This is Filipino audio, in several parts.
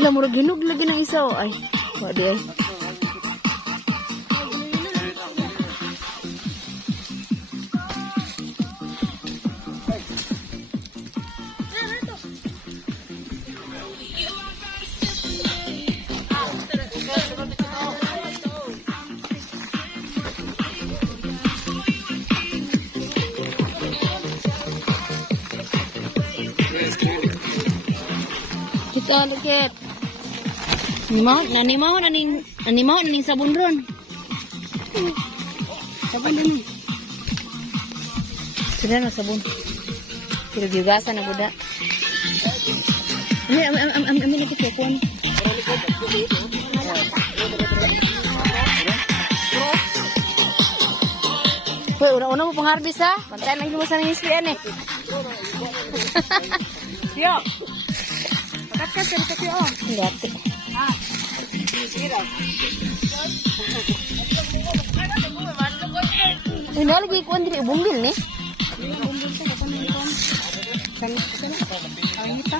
Alam mo, ginog lagi ng isa oh. Ay, wadi ay. Ito, lukit. Nanimaw naning sabon ron. Sabon din. Sudah na sabon. Pero giugasan na buda. Ami lagi kuan. Hoy, una mo pang-harvest ha. Pantayan lang mo sa islian eh. Yo. Pakat ka sa tiyo. Dati. Ah. Sira. Ini lagi kuan diri bumbil nih. Bumbil sa kuan ni kon. Kan kita.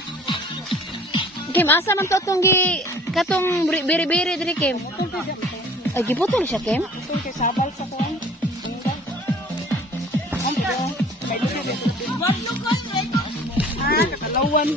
Kim asa man to tong gi katong beri-beri diri Kim. Ay giputol siya Kim. Putol kay sabal sa kuan. Ah, katalawan.